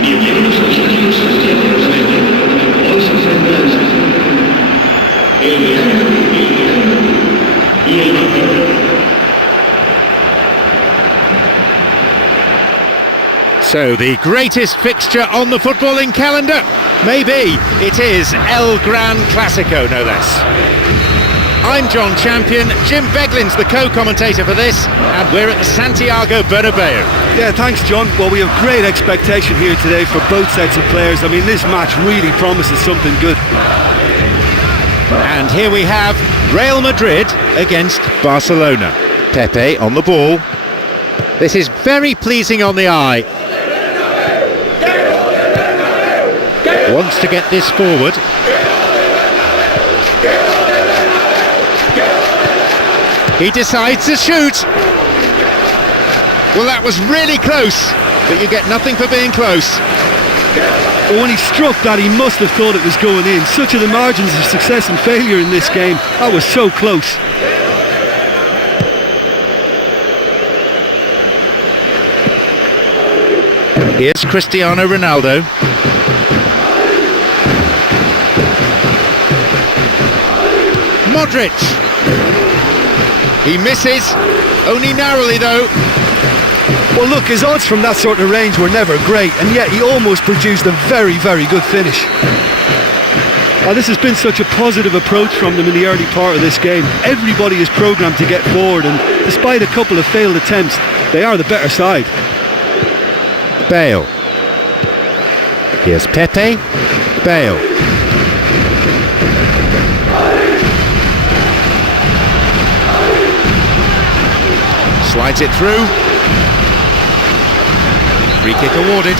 Bienvenidos a Estadio Santiago Bernabéu. Hoy se enfrentan el Real y el Barcelona. So the greatest fixture on the footballing calendar? Maybe. It is El Gran Clasico, no less. I'm John Champion, Jim Beglin's the co-commentator for this, and we're at the Santiago Bernabeu. Yeah, thanks John. Well, we have great expectation here today for both sets of players. I mean, this match really promises something good. And here we have Real Madrid against Barcelona. Pepe on the ball. This is very pleasing on the eye. Wants to get this forward. He decides to shoot. Well, that was really close, but you get nothing for being close. Well, when he struck that, he must have thought it was going in. Such are the margins of success and failure in this game. That was so close. Here's Cristiano Ronaldo. Modric. He misses, only narrowly though. Well, look, his odds from that sort of range were never great, and yet he almost produced a very, very good finish. This has been such a positive approach from them in the early part of this game. Everybody is programmed to get forward, and despite a couple of failed attempts, they are the better side. Bale. Here's Pepe. Bale. Slides it through. Free kick awarded.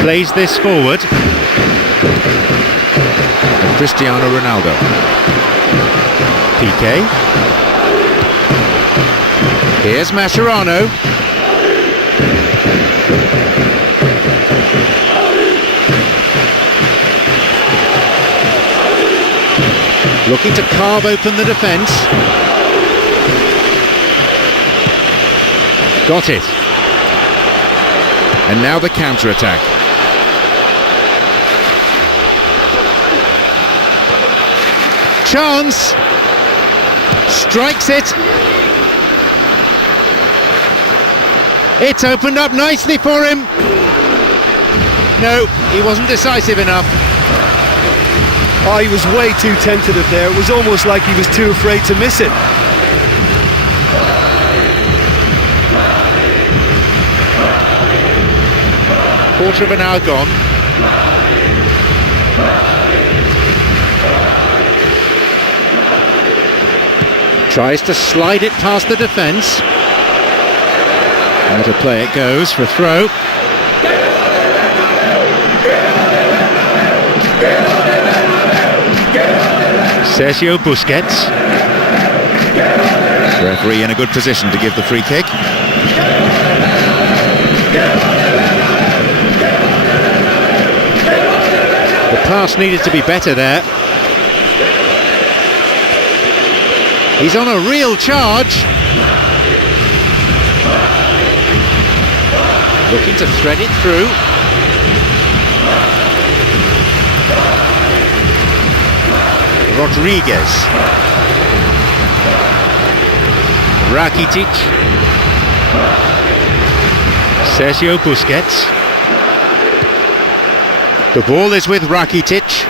Plays this forward. And Cristiano Ronaldo. Piqué. Here's Mascherano. Looking to carve open the defence. Got it. And now the counter-attack. Chance. Strikes it. It's opened up nicely for him. No, he wasn't decisive enough. Oh, he was way too tentative there. It was almost like he was too afraid to miss it. Quarter of an hour gone. Tries to slide it past the defence. Out of play it goes for a throw. Sergio Busquets. Referee in a good position to give the free kick. The pass needed to be better there. He's on a real charge. Looking to thread it through. Rodriguez. Rakitic. Sergio Busquets. The ball is with Rakitic.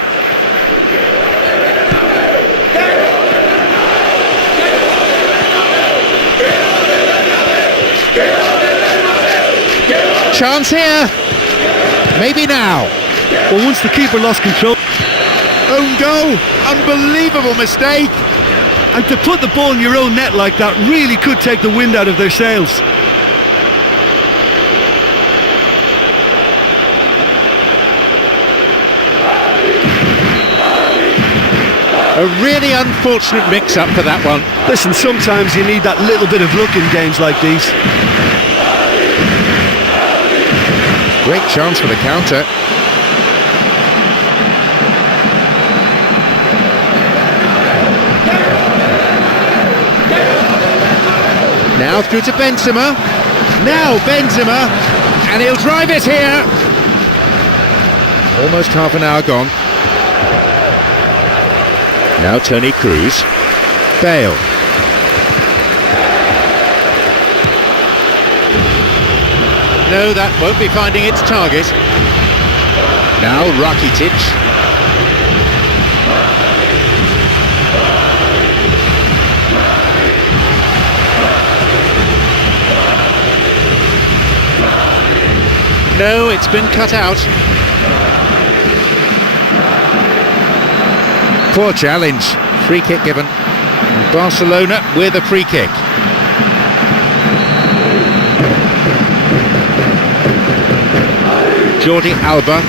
Chance here. Maybe now. Well, once the keeper lost control. Own goal. Unbelievable mistake. And to put the ball in your own net like that really could take the wind out of their sails. A really unfortunate mix-up for that one. Listen, sometimes you need that little bit of luck in games like these. Great chance for the counter. Now through to Benzema. Now Benzema. And he'll drive it here. Almost half an hour gone. Now Toni Kroos. Bale. No, that won't be finding its target. Now Rakitic. No, it's been cut out. Poor challenge. Free kick given. Barcelona with a free kick. Jordi Alba.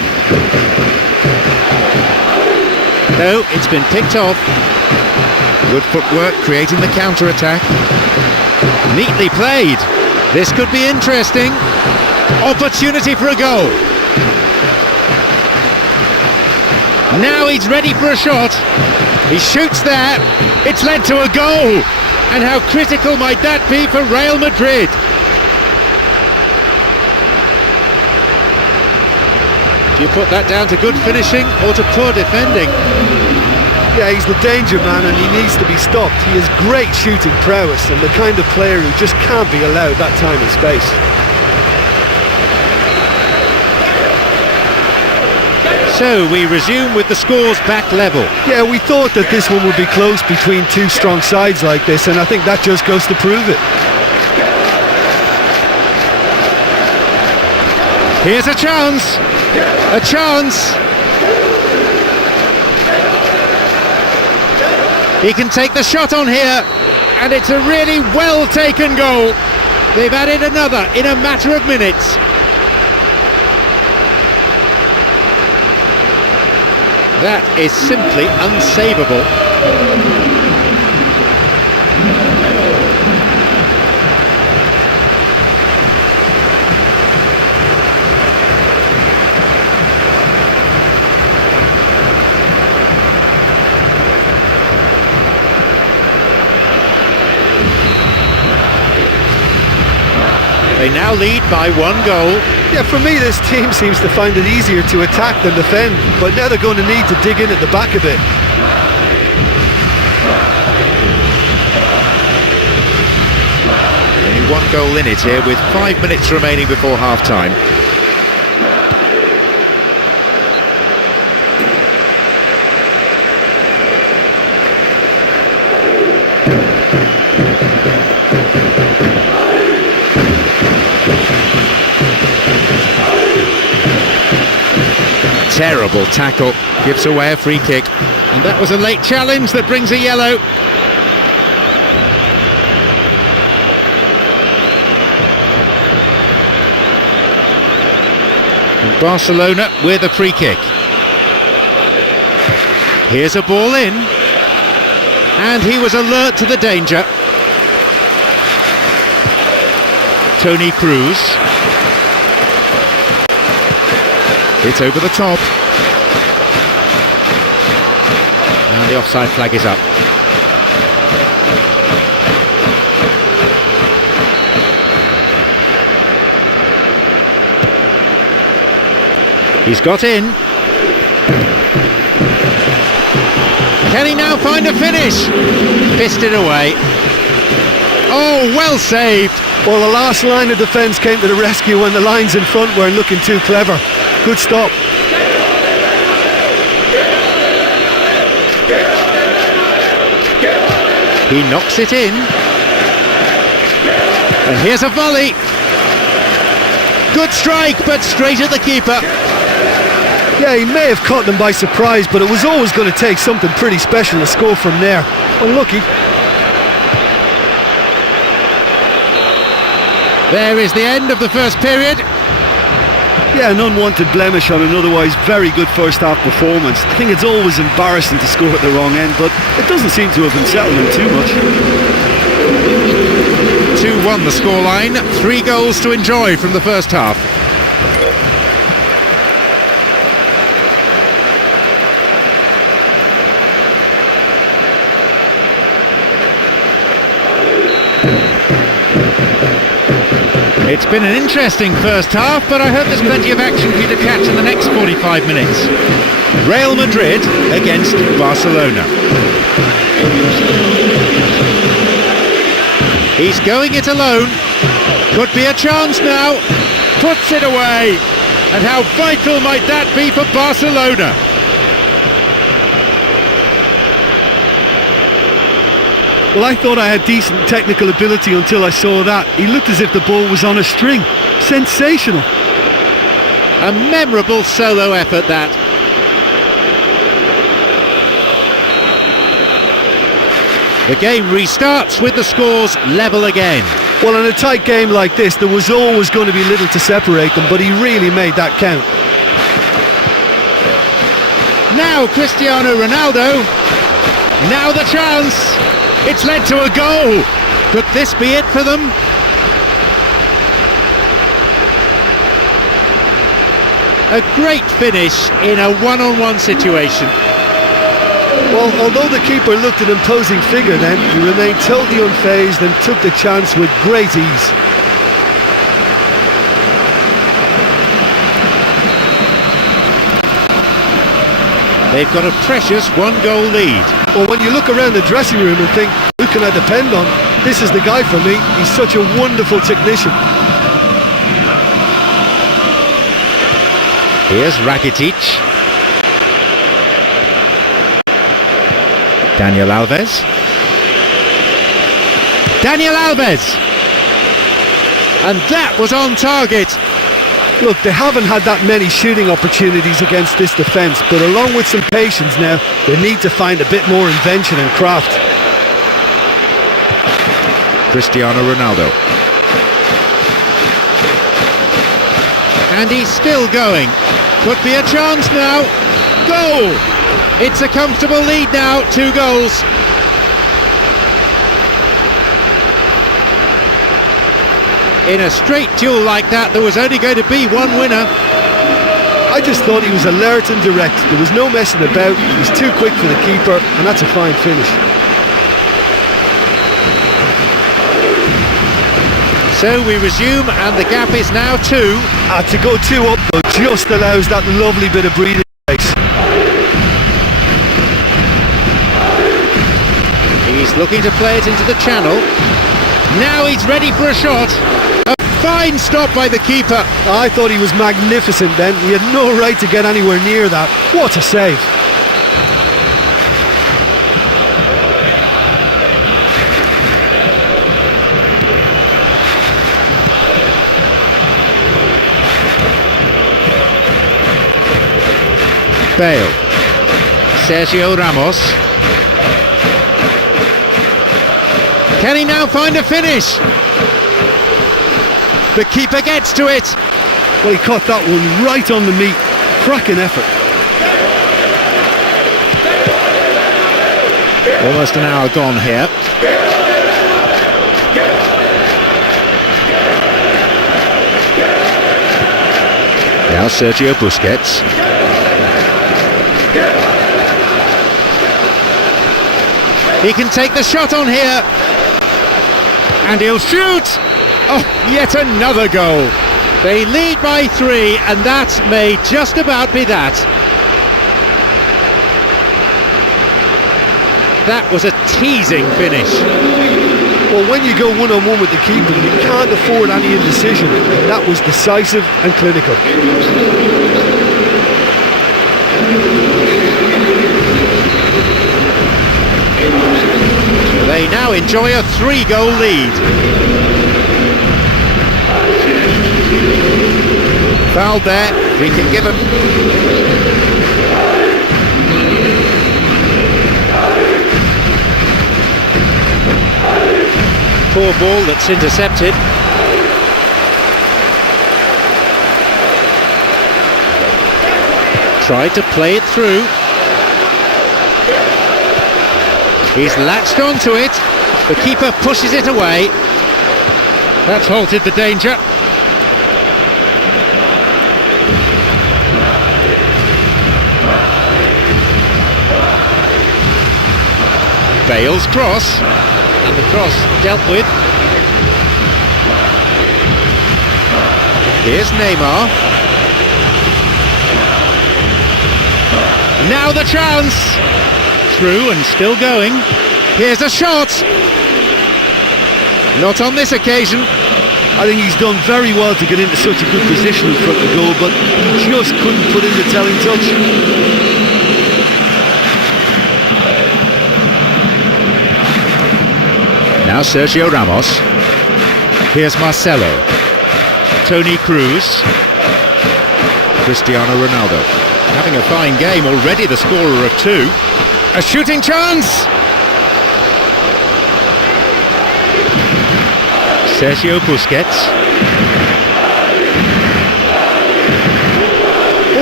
No, it's been picked off. Good footwork creating the counter-attack. Neatly played. This could be interesting. Opportunity for a goal. Now he's ready for a shot. He shoots there. It's led to a goal. And how critical might that be for Real Madrid? Do you put that down to good finishing or to poor defending? Yeah, he's the danger man and he needs to be stopped. He has great shooting prowess and the kind of player who just can't be allowed that time and space. So we resume with the scores back level. Yeah, we thought that this one would be close between two strong sides like this, and I think that just goes to prove it. Here's a chance. A chance. He can take the shot on here, and it's a really well taken goal. They've added another in a matter of minutes. That is simply unsavable. They now lead by 1 goal. Yeah, for me this team seems to find it easier to attack than defend, but now they're going to need to dig in at the back a bit. Only 1 goal in it here with 5 minutes remaining before half-time. Terrible tackle, gives away a free kick, and that was a late challenge that brings a yellow. And Barcelona with a free kick. Here's a ball in, and he was alert to the danger. Toni Kroos. It's over the top. And the offside flag is up. He's got in. Can he now find a finish? Fisted away. Oh, well saved. Well, the last line of defence came to the rescue when the lines in front weren't looking too clever. Good stop. He knocks it in. And here's a volley. Good strike, but straight at the keeper. Yeah, he may have caught them by surprise, but it was always going to take something pretty special to score from there. Unlucky. There is the end of the first period. Yeah, an unwanted blemish on an otherwise very good first half performance. I think it's always embarrassing to score at the wrong end, but it doesn't seem to have unsettled him too much. 2-1 the scoreline, 3 goals to enjoy from the first half. It's been an interesting first half, but I hope there's plenty of action for you to catch in the next 45 minutes. Real Madrid against Barcelona. He's going it alone. Could be a chance now. Puts it away. And how vital might that be for Barcelona? Well, I thought I had decent technical ability until I saw that. He looked as if the ball was on a string. Sensational. A memorable solo effort, that. The game restarts with the scores level again. Well, in a tight game like this, there was always going to be little to separate them, but he really made that count. Now Cristiano Ronaldo. Now the chance. It's led to a goal. Could this be it for them? A great finish in a one-on-one situation. Well, although the keeper looked an imposing figure then, he remained totally unfazed and took the chance with great ease. They've got a precious 1-goal lead. Well, when you look around the dressing room and think, who can I depend on? This is the guy for me. He's such a wonderful technician. Here's Rakitic. Daniel Alves. Daniel Alves! And that was on target. Look, they haven't had that many shooting opportunities against this defence, but along with some patience now, they need to find a bit more invention and craft. Cristiano Ronaldo. And he's still going. Could be a chance now. Goal! It's a comfortable lead now, 2 goals. In a straight duel like that, there was only going to be one winner. I just thought he was alert and direct. There was no messing about. He was too quick for the keeper, and that's a fine finish. So we resume, and the gap is now 2. To go 2 up, though, just allows that lovely bit of breathing space. He's looking to play it into the channel. Now he's ready for a shot. A fine stop by the keeper. I thought he was magnificent then. He had no right to get anywhere near that. What a save. Bale. Sergio Ramos. Can he now find a finish? The keeper gets to it. Well, he caught that one right on the meat. Cracking effort. Almost an hour gone here. Now Sergio Busquets. He can take the shot on here. And he'll shoot! Oh, yet another goal. They lead by 3, and that may just about be that. That was a teasing finish. Well, when you go one-on-one with the keeper, you can't afford any indecision. That was decisive and clinical. They now enjoy a 3-goal lead. Fouled there, free kick given. Poor ball that's intercepted. Tried to play it through. He's latched onto it. The keeper pushes it away. That's halted the danger. Bale's cross, and the cross dealt with. Here's Neymar. Now the chance! Through and still going. Here's a shot! Not on this occasion. I think he's done very well to get into such a good position in front of goal, but he just couldn't put in the telling touch. Now Sergio Ramos. Here's Marcelo. Toni Kroos. Cristiano Ronaldo. Having a fine game, already the scorer of two. A shooting chance! Sergio Busquets.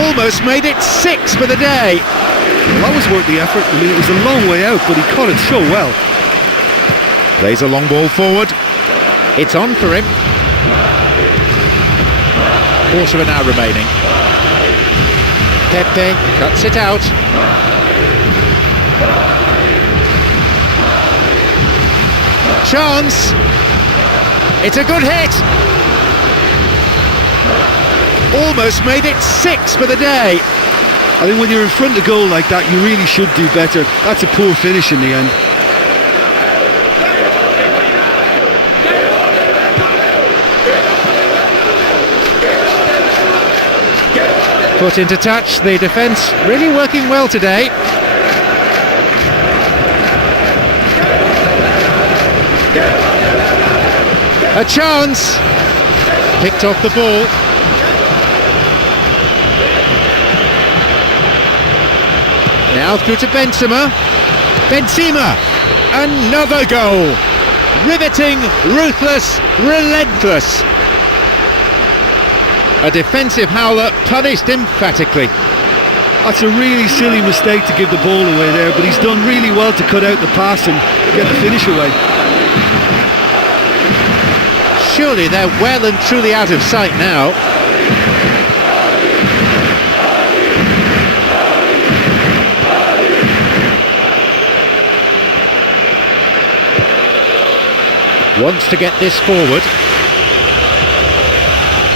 Almost made it 6 for the day. Well, that was worth the effort. I mean, it was a long way out, but he caught it so well. Plays a long ball forward. It's on for him. Quarter of an hour remaining. Pepe cuts it out. Chance. It's a good hit. Almost made it 6 for the day. I think when you're in front of goal like that, you really should do better. That's a poor finish in the end. Put into touch, the defence really working well today. A chance! Picked off the ball. Now through to Benzema. Benzema! Another goal! Riveting, ruthless, relentless. A defensive howler punished emphatically. That's a really silly mistake to give the ball away there, but he's done really well to cut out the pass and get the finish away. Surely they're well and truly out of sight now. Wants to get this forward.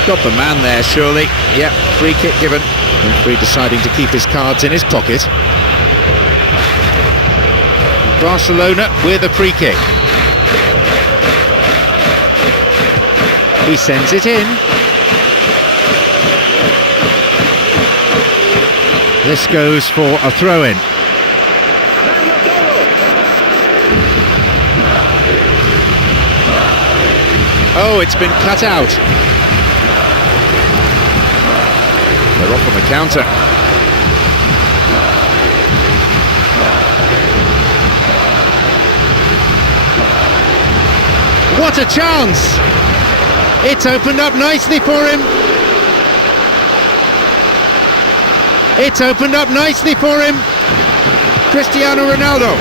Got the man there, surely. Yep, free kick given. Referee deciding to keep his cards in his pocket. Barcelona with a free kick. He sends it in. This goes for a throw-in. Oh, it's been cut out. They're off on the counter. What a chance! It's opened up nicely for him. It's opened up nicely for him. Cristiano Ronaldo.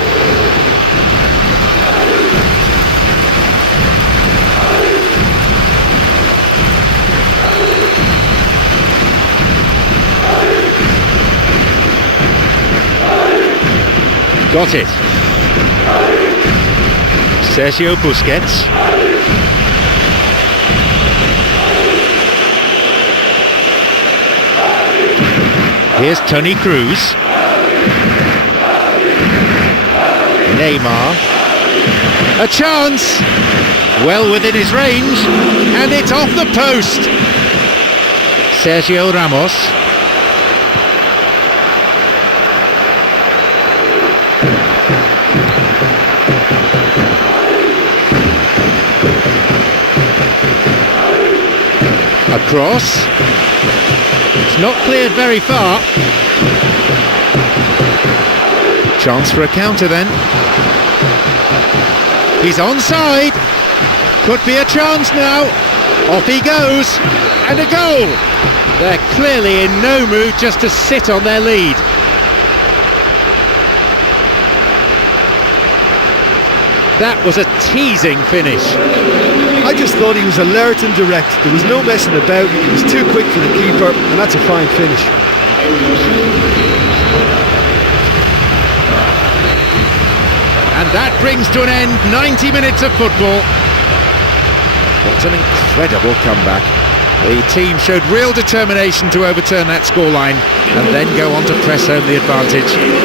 Got it. Sergio Busquets. Here's Toni Kroos. Neymar. A chance. Well within his range. And it's off the post. Sergio Ramos. Across. It's not cleared very far. Chance for a counter then. He's onside. Could be a chance now. Off he goes. And a goal. They're clearly in no mood just to sit on their lead. That was a teasing finish. I just thought he was alert and direct. There was no messing about. He was too quick for the keeper, and that's a fine finish. And that brings to an end 90 minutes of football. What an incredible comeback. The team showed real determination to overturn that scoreline and then go on to press home the advantage.